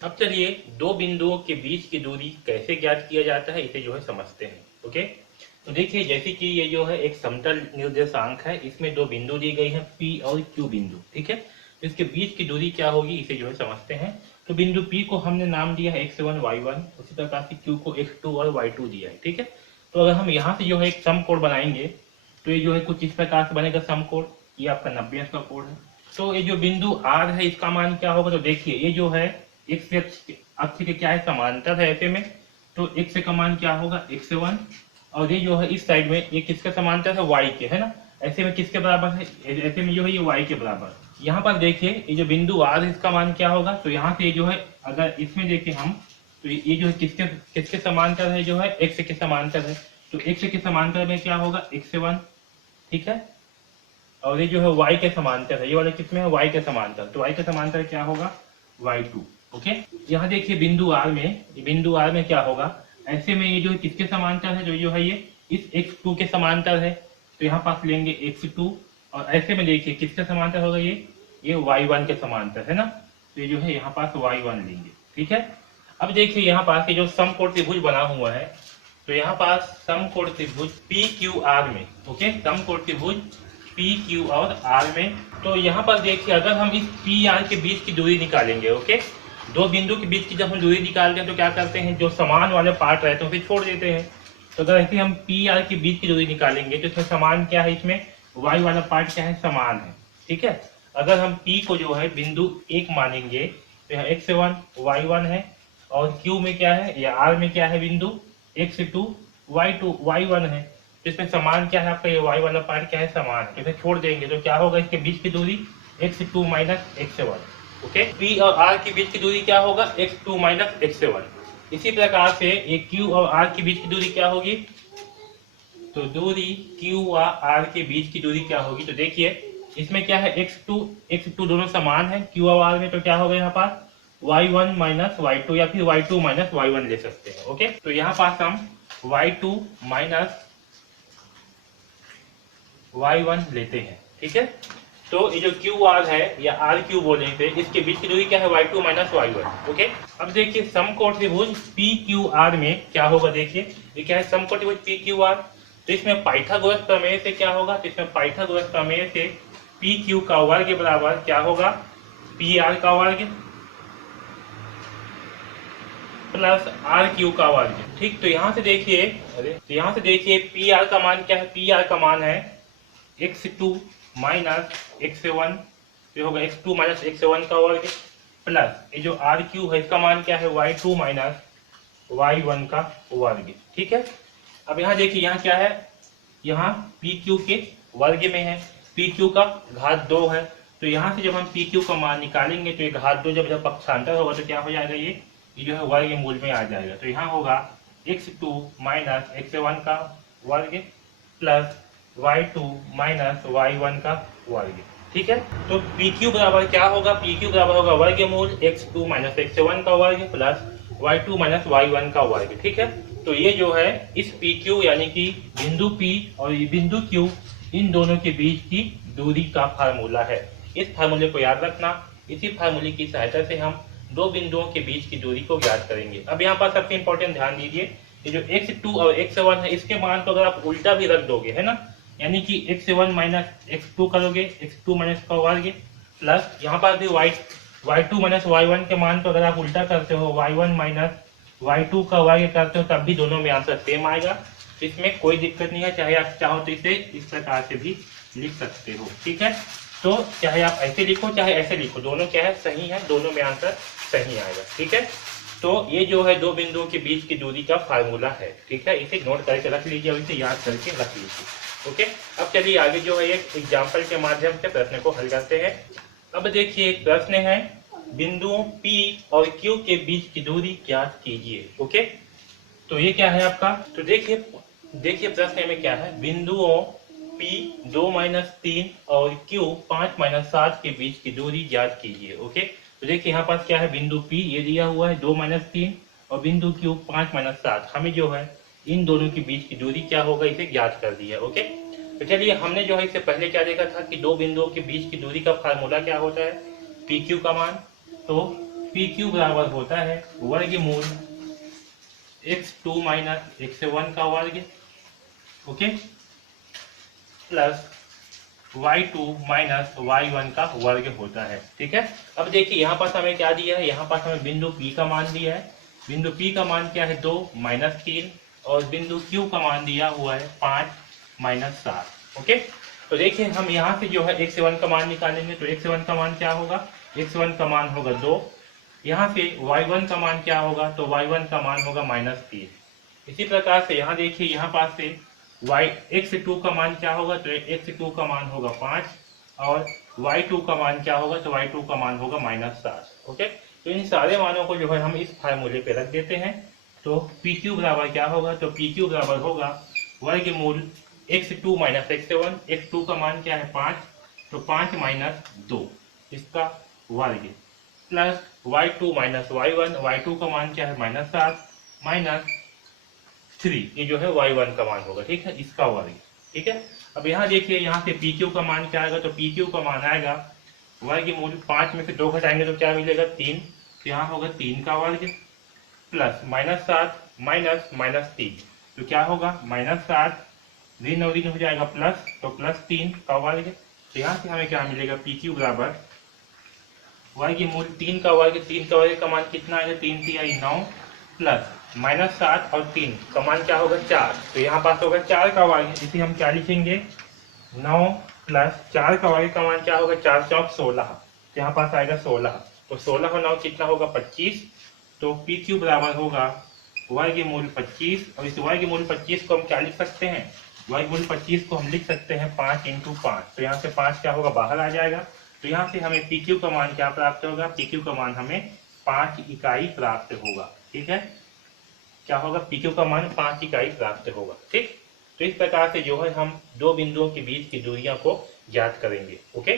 अब चलिए दो बिंदुओं के बीच की दूरी कैसे ज्ञात किया जाता है इसे जो है समझते हैं। ओके, तो देखिए जैसे कि ये जो है एक समतल निर्देशांक है, इसमें दो बिंदु दी गई है P और Q बिंदु। ठीक है, तो इसके बीच की दूरी क्या होगी इसे जो है समझते हैं। तो बिंदु P को हमने नाम दिया है x1 y1, उसी प्रकार से Q को x2 और y2 दिया है। ठीक है, तो अगर हम यहाँ से जो है एक समकोण बनाएंगे तो ये जो है कुछ इस प्रकार से बनेगा समकोण। ये आपका 90 अंश का कोण है। तो ये जो बिंदु R है इसका मान क्या होगा, तो देखिए ये जो है x अक्ष के क्या है समांतर है ऐसे में, तो x का मान क्या होगा x1, और ये जो है इस साइड में ये किसके समांतर है y के, है ना। ऐसे में किसके बराबर है, ऐसे में जो है ये y के बराबर। यहाँ पर देखिए ये जो बिंदु R है इसका मान क्या होगा, तो यहाँ से जो है अगर इसमें देखें हम तो ये जो है किसके किसके समांतर है, जो है x के समांतर है। तो x के समांतर में क्या होगा x1, ठीक है, और ये जो है y के समांतर है, ये वाले किसमें है y के समांतर, तो y के समांतर क्या होगा y2। ओके, यहाँ देखिए बिंदु R में, बिंदु R में क्या होगा, ऐसे में ये जो है किसके समांतर है, जो है ये इस x2 के समांतर है, तो यहाँ पास लेंगे x2, और ऐसे में देखिए किसके समांतर होगा ये y1 के समांतर है ना, तो ये जो है यहाँ पास y1 लेंगे। ठीक है, अब देखिए यहाँ पास ये जो समकोण त्रिभुज बना हुआ है, तो यहाँ पास समकोण त्रिभुज PQR में, ओके, समकोण त्रिभुज PQ और R में, तो यहाँ पर देखिए अगर हम इस PR के बीच की दूरी निकालेंगे, ओके, दो बिंदु के बीच की जब हम दूरी निकालते हैं तो क्या करते हैं, जो समान वाले पार्ट रहते हैं उसे छोड़ देते हैं। तो अगर ऐसे हम PR के बीच की दूरी निकालेंगे तो इसमें समान क्या है, इसमें y वाला पार्ट क्या है, समान है। ठीक है, अगर हम P को जो है बिंदु 1 मानेंगे तो यहाँ x1 y1 है, और Q में क्या है या R में क्या है बिंदु x2 y2 y1 है, तो इसमें समान क्या है आपका, ये y वाला पार्ट क्या है, समान है। इसे छोड़ देंगे तो क्या होगा, इसके बीच की दूरी x2 minus x1। Okay, P और R के बीच की दूरी क्या होगा, x2 माइनस x1। इसी प्रकार से ये Q और R के बीच की दूरी क्या होगी, तो दूरी Q और R के बीच की दूरी क्या होगी, तो देखिए इसमें क्या है x2 दोनों समान है Q और R में, तो क्या होगा यहाँ पास y1 माइनस y2 या फिर y2 माइनस y1 ले सकते हैं। ओके, तो यहाँ पास हम y2 माइनस y1 लेते हैं। ठीक है, तो ये जो QR है या RQ बोले थे, इसके बीच की दूरी क्या है, y2 माइनस y1। ओके, अब देखिए समकोण त्रिभुज PQR में क्या होगा, देखिए ये क्या है, समकोण त्रिभुज PQR, तो इसमें पाइथागोरस प्रमेय से क्या होगा, तो इसमें पाइथागोरस प्रमेय से PQ का वर्ग के बराबर क्या होगा, PR का वर्ग प्लस RQ का वर्ग। ठीक, तो यहाँ से देखिए, तो यहाँ से देखिए PR का मान क्या है, PR का मान है x2 माइनस x1, तो होगा x2 माइनस x1 का वर्ग, प्लस ये जो RQ है इसका मान क्या है, y2 माइनस y1 का वर्ग। ठीक है, अब यहाँ देखिए यहाँ क्या है, यहाँ PQ के वर्ग में है, PQ का घात 2 है, तो यहाँ से जब हम PQ का मान निकालेंगे तो ये घात 2 जब पक्षांतर होगा तो क्या हो जाएगा, ये जो है वर्ग मूल में आ जाएगा। तो यहाँ होगा x2 माइनस x1 का वर्ग प्लस y2 माइनस y1 का वर्ग। ठीक है, तो PQ बराबर क्या होगा, PQ बराबर होगा वर्गमूल x2 माइनस x1 का वर्ग प्लस y2 माइनस y1 का वर्ग। ठीक है, तो ये जो है इस PQ यानी कि बिंदु P और ये बिंदु Q, इन दोनों के बीच की दूरी का फार्मूला है। इस फार्मूले को याद रखना, इसी फार्मूले की सहायता से हम दो बिंदुओं के बीच की दूरी को ज्ञात करेंगे। अब यहाँ पर सबसे इंपॉर्टेंट ध्यान दीजिए, ये जो x2 और x1 है इसके मान को अगर आप उल्टा भी रख दोगे, है ना, यानी कि x1 माइनस x2 करोगे, x2 माइनस का वर्ग प्लस यहाँ पर भी y2 माइनस y1 के मान को अगर आप उल्टा करते हो, y1 माइनस y2 का वर्ग करते हो, तब भी दोनों में आंसर सेम आएगा। इसमें कोई दिक्कत नहीं है, चाहे आप चाहो तो इसे इस प्रकार से भी लिख सकते हो। ठीक है, तो चाहे आप ऐसे लिखो चाहे ऐसे लिखो, दोनों क्या है, सही है, दोनों में आंसर सही आएगा। ठीक है, तो ये जो है दो बिंदुओं के बीच की दूरी का फार्मूला है। ठीक है, इसे नोट करके रख लीजिए और इसे याद करके रख लीजिए। ओके, अब चलिए आगे जो है एक एग्जाम्पल के माध्यम से प्रश्न को हल करते हैं। अब देखिए एक प्रश्न है, बिंदुओं P और Q के बीच की दूरी ज्ञात कीजिए। ओके, तो ये क्या है आपका, तो देखिए प्रश्न में क्या है, बिंदुओं P 2 माइनस 3 और Q 5 माइनस 7 के बीच की दूरी ज्ञात कीजिए। ओके, तो देखिए यहाँ पास क्या है, बिंदु P ये दिया हुआ है 2 माइनस 3 और बिंदु Q 5 माइनस 7, हमें जो है इन दोनों के बीच की दूरी क्या होगा इसे ज्ञात कर दिया। ओके, तो चलिए हमने जो है इससे पहले क्या देखा था कि दो बिंदुओं के बीच की दूरी का फार्मूला क्या होता है, PQ का मान, तो पी क्यू बराबर होता है वर्गमूल x2 माइनस x1 का वर्ग, okay, plus y2 minus y1 का वर्ग होता है। ठीक है, अब देखिए यहाँ पास हमें क्या दिया है, यहाँ पास हमें बिंदु P का मान दिया है। बिंदु P का मान क्या है 2 माइनस 3, और बिंदु Q का मान दिया हुआ है 5 माइनस 7। ओके, तो देखिए हम यहाँ से जो है x1 का मान निकालेंगे, तो x1 का मान क्या होगा, x1 का मान होगा 2। यहाँ से y1 का मान क्या होगा, तो y1 का मान होगा -3। इसी प्रकार से यहाँ देखिए यहाँ पास से x2 का मान क्या होगा, तो x2 का मान होगा 5, और y2 का मान क्या होगा, तो y2 का मान होगा -7। ओके, तो इन सारे मानों को जो है हम इस फार्मूले पे रख देते हैं। तो PQ बराबर क्या होगा, तो PQ बराबर होगा वर्गमूल x2 माइनस x1, x2 का मान क्या है 5, तो 5 माइनस 2 इसका वर्ग, plus y2 minus y1, y2 का मान क्या है -7 माइनस 3, ये जो है y1 का मान होगा। ठीक है, इसका वर्ग। ठीक है, अब यहाँ देखिए यहाँ से PQ का मान क्या आएगा, तो PQ का मान आएगा वर्गमूल 5 में से 2 घटाएंगे तो क्या मिलेगा 3, तो यहाँ होगा 3 का वर्ग, प्लस -7 माइनस -3, तो क्या होगा -7, ऋण और ऋण हो जाएगा प्लस, तो +3 का वर्ग। तो यहाँ से हमें क्या मिलेगा, PQ बराबर वर्गमूल 3 का वर्ग, 3 का वर्ग का मान कितना आएगा, 3 3 9, प्लस -7 और 3 का मान क्या होगा 4, तो यहाँ पास होगा 4 का वर्ग, इसे हम क्या लिखेंगे 9 प्लस 4 का वर्ग का मान क्या होगा, 4 चौक 16, तो यहाँ पास आएगा 16, तो 16 और 9 कितना होगा 25। तो PQ बराबर होगा वर्गमूल 25, और इस वर्गमूल 25 को हम क्या लिख सकते हैं, वर्गमूल 25 को हम लिख सकते हैं 5 × 5, तो यहाँ से 5 क्या होगा बाहर आ जाएगा। तो यहाँ से हमें PQ का मान क्या प्राप्त होगा, PQ का मान हमें 5 इकाई प्राप्त होगा। ठीक है, क्या होगा, PQ का मान 5 इकाई प्राप्त होगा। ठीक, तो इस प्रकार से जो है हम दो बिंदुओं के बीच की दूरियां को ज्ञात करेंगे। ओके।